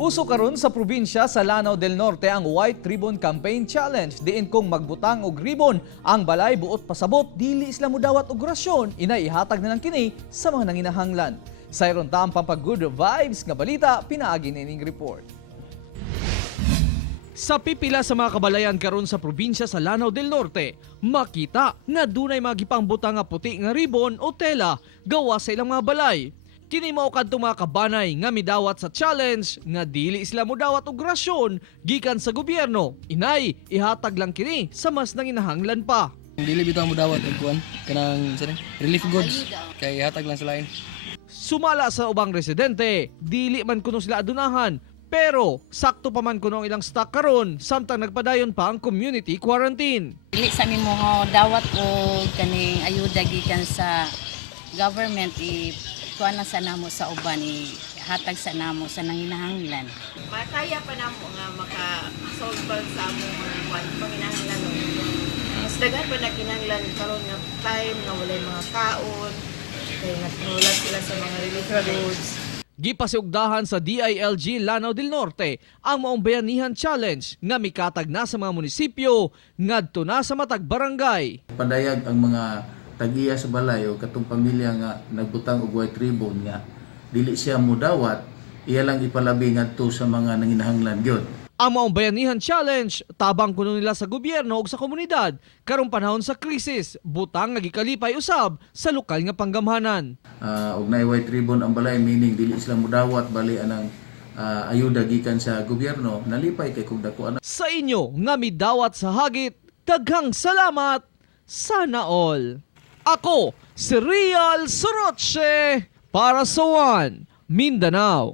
Uso karon sa probinsya sa Lanao del Norte ang White Ribbon Campaign Challenge. Diin kong magbutang og ribbon ang balay buot pasabot dili isla modawat og rasyon inaihatag na lang kini sa mga nanginahanglan. Sayron ta ang pampag-good vibes nga balita pinaagi nining report. Sa pipila sa mga kabalayan karon sa probinsya sa Lanao del Norte, makita nga dunay mga gipangbutang nga puti nga ribbon o tela gawa sa ilang mga balay. Kini mao kadtong mga kabanay nga midawat sa challenge nga dili sila modawat og rasyon gikan sa gobyerno. Inay, ihatag lang kini sa mas nanginahanglan pa. Dili bitaw mo dawat og kuan kanang relief goods kay hatag lang sa lain. Sumala sa ubang residente, dili man kuno sila adunahan, pero sakto pa man kuno ang ilang stock karon samtang nagpadayon pa ang community quarantine. Dili sa nimo dawat o kaning ayuda gikan sa government kuan na sa namo sa uban hatag sa namo sa nanginahanglan. Makaya pa namo nga maka-solve pa sa among mga panginahanglan. Mas daghan pa na kinahanglan karon nga time nga walay mga kaon, kay natulad sila sa mga relief goods. Gipasiugdahan sa DILG Lanao del Norte ang maong bayanihan challenge nga mikatag na sa mga munisipyo ngadto na sa matag barangay. Padayag ang mga tag-iya sa balay o katong pamilya nga nagbutang og white ribbon nga dili siya modawat, iya lang ipalabi ngadto sa mga nanginahanglan gyud. Ang maong bayanihan challenge tabang kuno nila sa gobyerno ug sa komunidad karong panahon sa krisis, butang nga gikalipay usab sa lokal nga panggamhanan. Og naay white ribbon ang balay, meaning dili sila modawat bali anang ayuda gikan sa gobyerno, nalipay kay kung dako ana. Sa inyo nga midawat sa hagit, daghang salamat, sana all. Ako, si Real Soroche para sa One Mindanao.